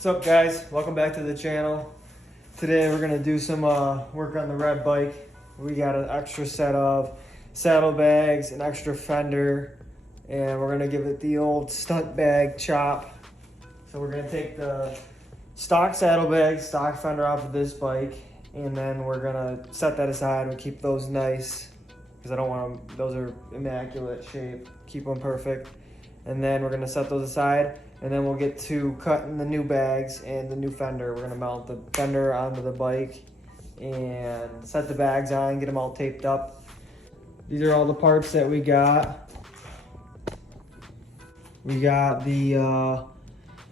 What's up, guys? Welcome back to the channel. Today we're gonna do some work on the red bike. We got an extra set of saddlebags, an extra fender, and we're gonna give it the old stunt bag chop. So we're gonna take the stock saddlebag, stock fender off of this bike, and then we're gonna set that aside and keep those nice because I don't want them, those are immaculate shape, keep them perfect. And then we're gonna set those aside, and then we'll get to cutting the new bags and the new fender. We're gonna mount the fender onto the bike and set the bags on, get them all taped up. These are all the parts that we got. We got the,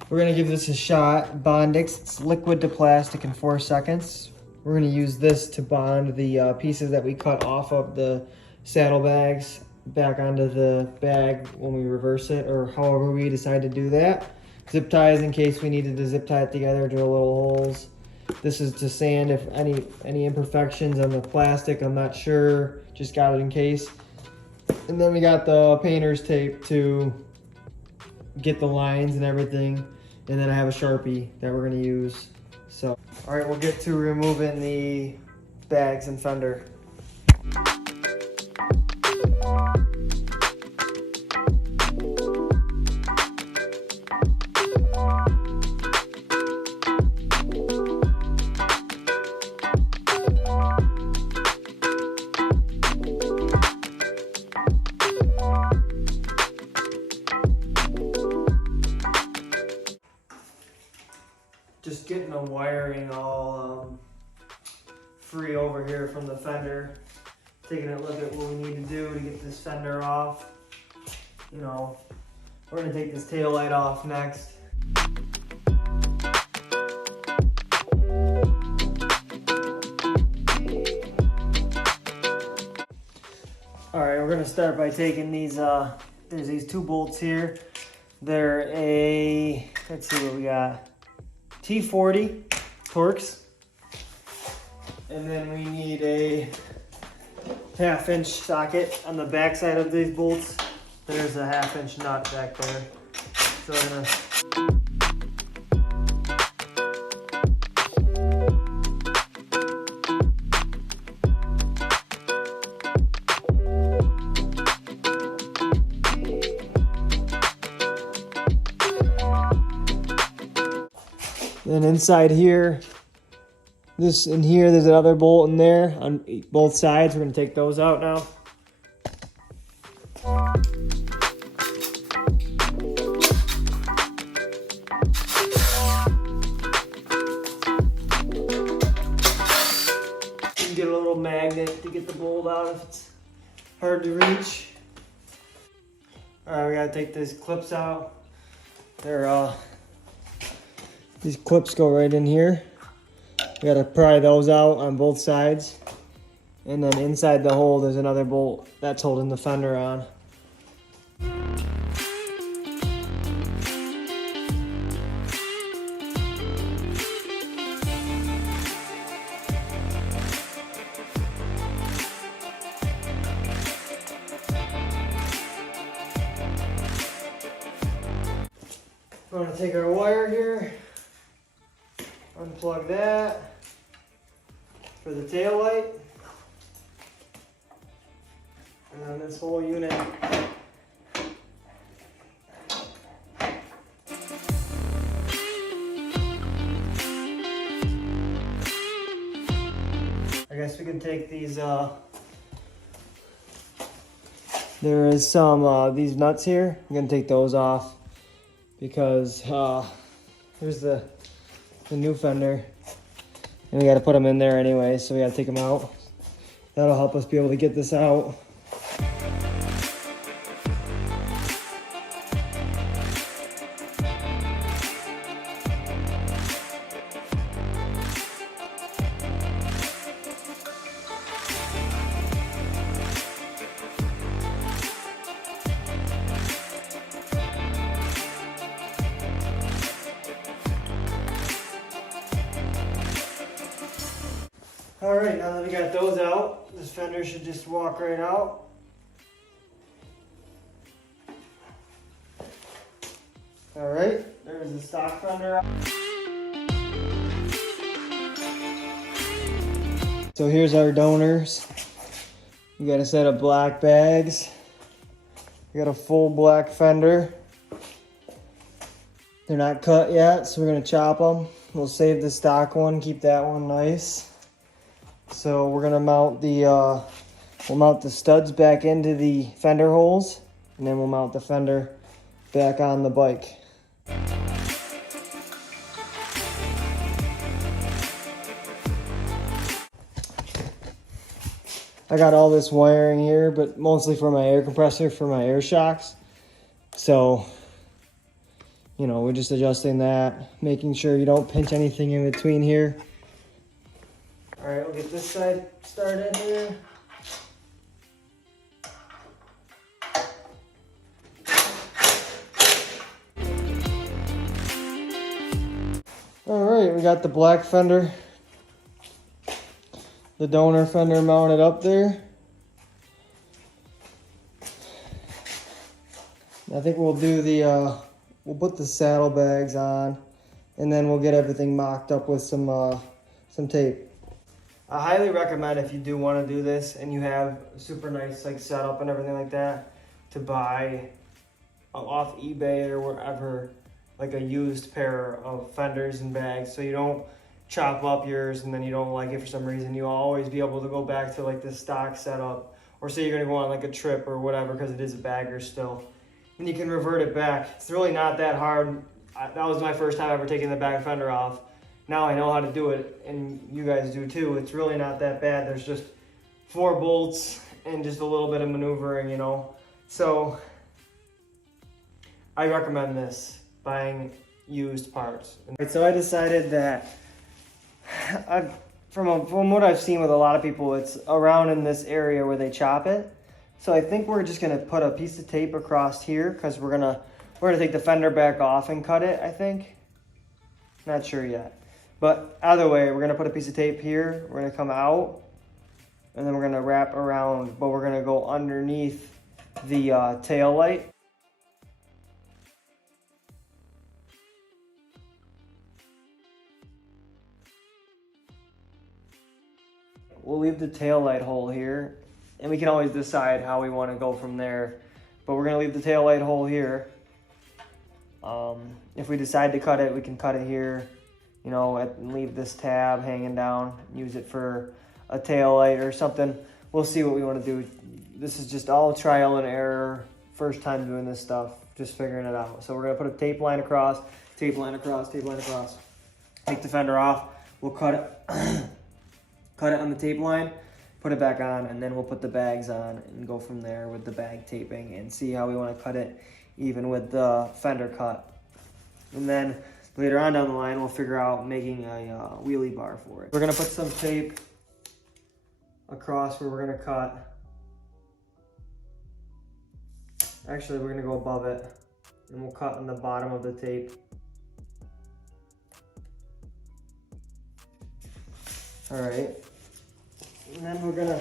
we're gonna give this a shot. Bondix, it's liquid to plastic in 4 seconds. We're gonna use this to bond the pieces that we cut off of the saddlebags back onto the bag when we reverse it, or however we decide to do that. Zip ties in case we needed to zip tie it together, drill little holes. This is to sand if any imperfections on the plastic, I'm not sure, just got it in case. And then we got the painter's tape to get the lines and everything. And then I have a Sharpie that we're gonna use. So, all right, we'll get to removing the bags and fender. Just getting the wiring all free over here from the fender. Taking a look at what we need to do to get this fender off. You know, we're gonna take this tail light off next. All right, we're gonna start by taking these, there's these 2 bolts here. They're a, let's see what we got. T40 Torx, and then we need a 1/2 inch socket on the back side of these bolts. There's a 1/2 inch nut back there. So we're gonna then inside here, this in here, there's another bolt in there on both sides. We're gonna take those out now. You can get a little magnet to get the bolt out if it's hard to reach. All right, we gotta take these clips out. They're these clips go right in here. We gotta pry those out on both sides. And then inside the hole, there's another bolt that's holding the fender on. We're gonna take our wire here. Unplug that for the tail light, and then this whole unit. I guess we can take these, there is some, these nuts here. I'm gonna take those off because here's the new fender, and we got to put them in there anyway, so we got to take them out. That'll help us be able to get this out. All right, now that we got those out, this fender should just walk right out. All right, there's the stock fender out. So here's our donors. We got a set of black bags. We got a full black fender. They're not cut yet, so we're gonna chop them. We'll save the stock one, keep that one nice. So we're gonna mount the, we'll mount the studs back into the fender holes, and then we'll mount the fender back on the bike. I got all this wiring here, but mostly for my air compressor, for my air shocks. So, you know, we're just adjusting that, making sure you don't pinch anything in between here. All right, we'll get this side started here. All right, we got the black fender, the donor fender mounted up there. I think we'll do the, we'll put the saddlebags on, and then we'll get everything mocked up with some tape. I highly recommend, if you do want to do this and you have a super nice like setup and everything like that, to buy off eBay or wherever like a used pair of fenders and bags, so you don't chop up yours and then you don't like it for some reason. You'll always be able to go back to like the stock setup, or say you're gonna go on like a trip or whatever, because it is a bagger still, and you can revert it back. It's really not that hard. That was my first time ever taking the back fender off. Now I know how to do it, and you guys do too. It's really not that bad. There's just 4 bolts and just a little bit of maneuvering, you know. So I recommend this, buying used parts. So I decided that from what I've seen with a lot of people, it's around in this area where they chop it. So I think we're just gonna put a piece of tape across here, because we're gonna take the fender back off and cut it, I think. Not sure yet. But either way, we're gonna put a piece of tape here, we're gonna come out, and then we're gonna wrap around, but we're gonna go underneath the tail light. We'll leave the tail light hole here, and we can always decide how we wanna go from there. But we're gonna leave the tail light hole here. If we decide to cut it, we can cut it here. You know, and leave this tab hanging down, use it for a tail light or something. We'll see what we want to do. This is just all trial and error. First time doing this stuff, just figuring it out. So we're gonna put a tape line across, tape line across, tape line across. Take the fender off. We'll cut it, cut it on the tape line, put it back on, and then we'll put the bags on and go from there with the bag taping and see how we want to cut it, even with the fender cut. And then later on down the line, we'll figure out making a wheelie bar for it. We're gonna put some tape across where we're gonna cut. Actually, we're gonna go above it, and we'll cut on the bottom of the tape. All right, and then we're gonna,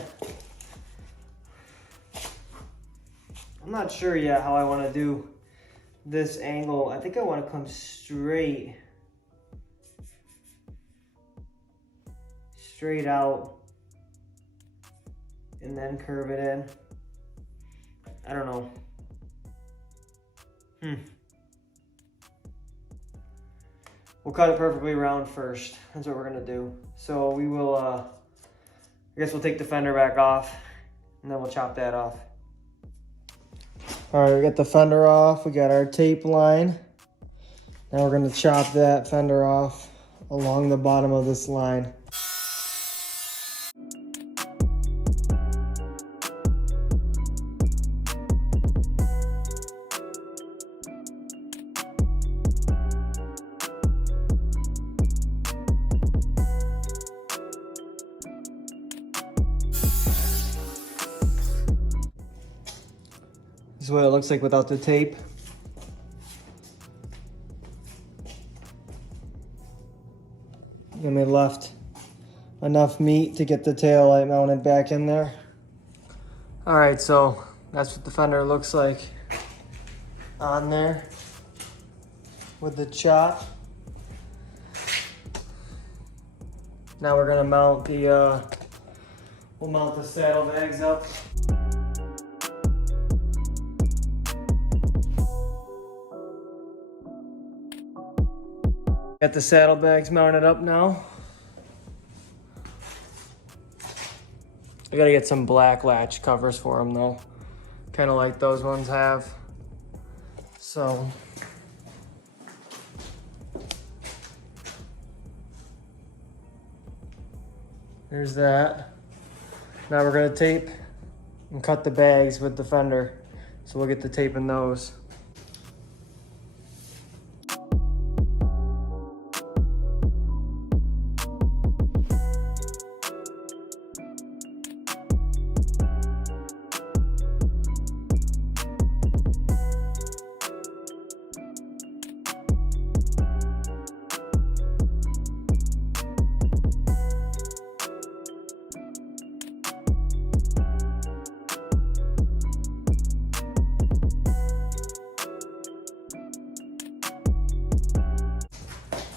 I'm not sure yet how I wanna do this angle. I think I want to come straight out and then curve it in. I don't know. We'll cut it perfectly round first. That's what we're gonna do. So we will, I guess we'll take the fender back off, and then we'll chop that off. All right, we got the fender off, we got our tape line. Now we're gonna chop that fender off along the bottom of this line. This is what it looks like without the tape. And we left enough meat to get the tail light mounted back in there. All right, so that's what the fender looks like on there with the chop. Now we're gonna mount the We'll mount the saddlebags up. Got the saddlebags mounted up now. I gotta get some black latch covers for them though. Kind of like those ones have. So. There's that. Now we're gonna tape and cut the bags with the fender. So we'll get to taping those.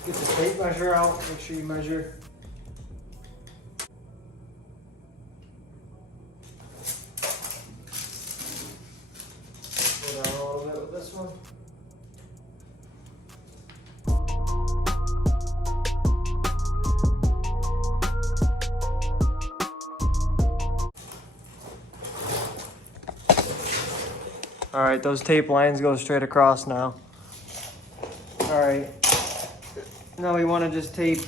Get the tape measure out, make sure you measure. Go down a little bit with this one. All right, those tape lines go straight across now. All right. Now we want to just tape.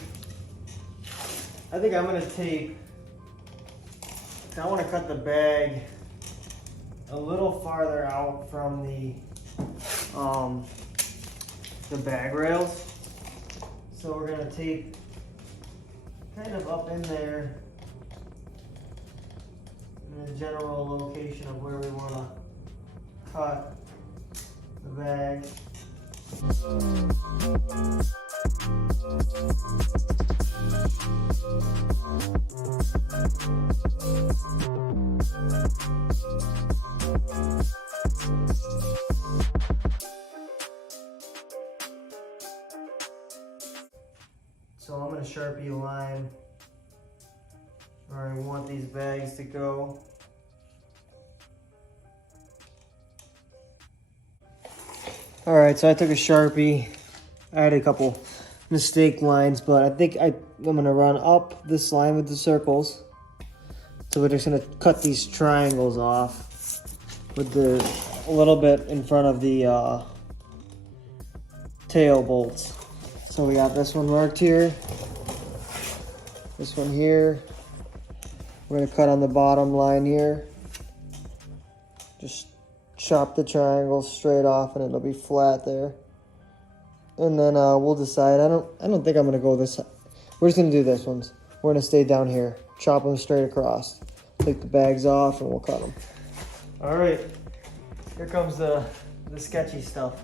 I think I'm going to tape. I want to cut the bag a little farther out from the bag rails. So we're going to tape kind of up in there in the general location of where we want to cut the bag. So I'm going to Sharpie a line where I want these bags to go. All right, so I took a Sharpie. I had a couple mistake lines, but I think I'm gonna run up this line with the circles. So we're just gonna cut these triangles off with a little bit in front of the tail bolts. So we got this one marked here, this one here. We're gonna cut on the bottom line here. Just chop the triangle straight off and it'll be flat there. And then we'll decide. I don't think I'm gonna go this. We're just gonna do this ones. We're gonna stay down here, chop them straight across, take the bags off, and we'll cut them. All right, here comes the sketchy stuff.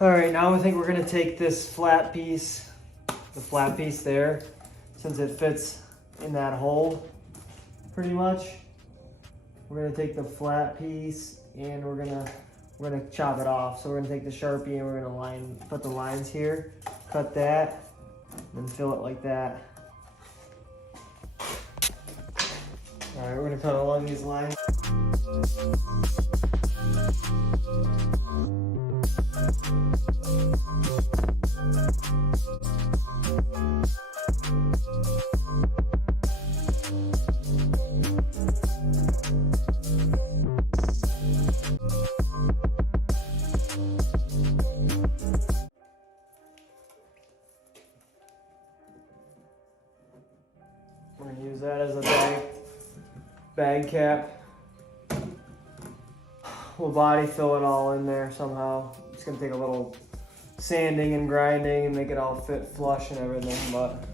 All right, now I think we're gonna take this flat piece, the flat piece there, since it fits in that hole pretty much. We're gonna take the flat piece and we're gonna chop it off. So we're gonna take the Sharpie and we're gonna put the lines here, cut that, and fill it like that. All right, we're gonna cut along these lines. We're gonna use that as a bag bag cap. We'll body fill it all in there somehow. It's gonna take a little sanding and grinding and make it all fit flush and everything, but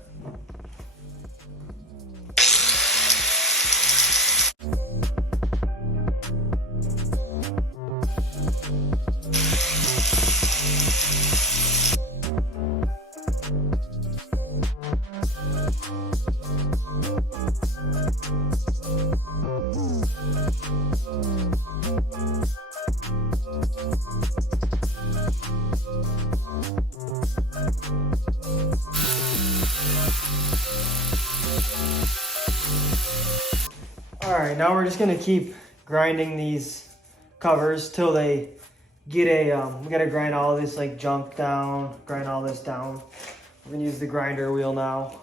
alright, now we're just gonna keep grinding these covers till they get a, we gotta grind all this like junk down, grind all this down. We're gonna use the grinder wheel now.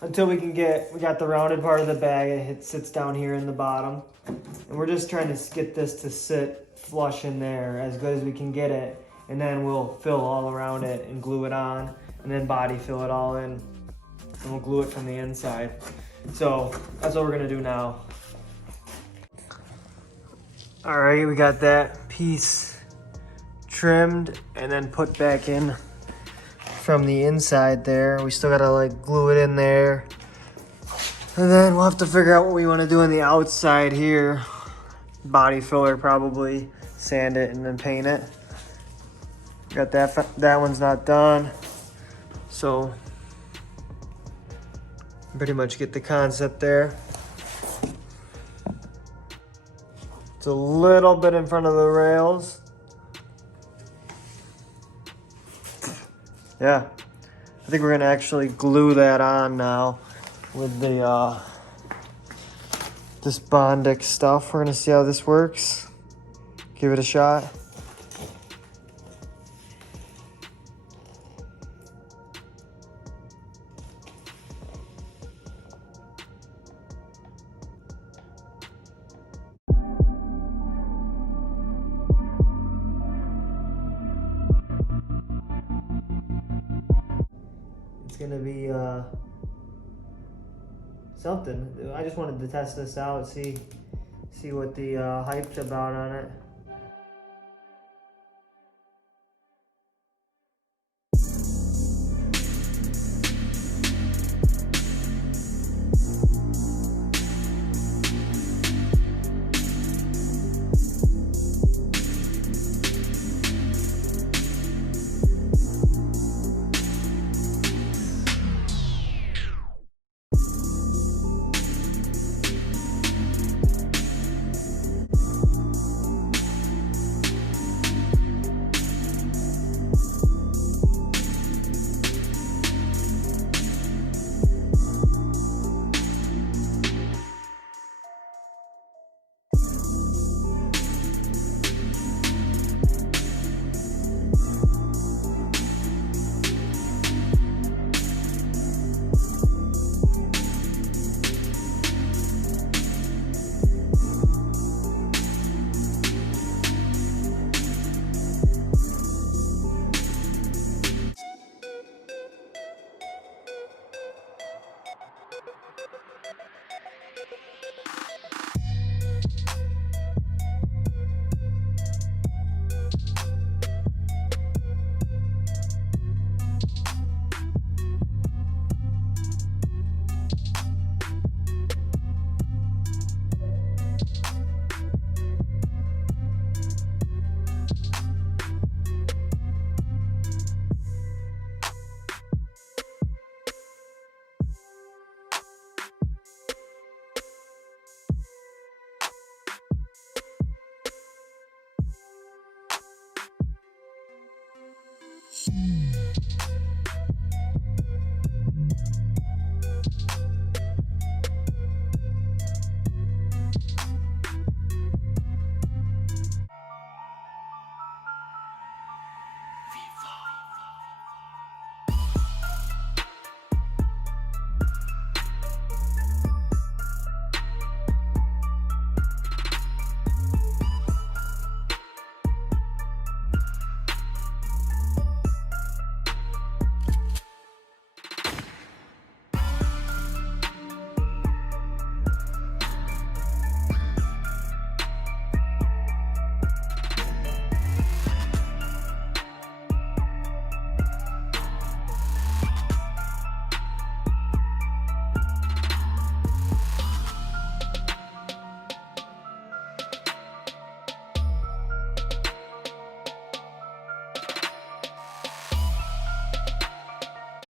Until we got the rounded part of the bag, it sits down here in the bottom. And we're just trying to get this to sit flush in there as good as we can get it. And then we'll fill all around it and glue it on, and then body fill it all in. And we'll glue it from the inside. So that's what we're gonna do now. All right, we got that piece trimmed and then put back in from the inside there. We still gotta like glue it in there. And then we'll have to figure out what we wanna do on the outside here. Body filler probably, sand it and then paint it. Got that one's not done. So pretty much get the concept there. It's a little bit in front of the rails. Yeah, I think we're gonna actually glue that on now with the this Bondic stuff. We're gonna see how this works. Give it a shot. It's gonna be something. I just wanted to test this out, see what the hype's about on it.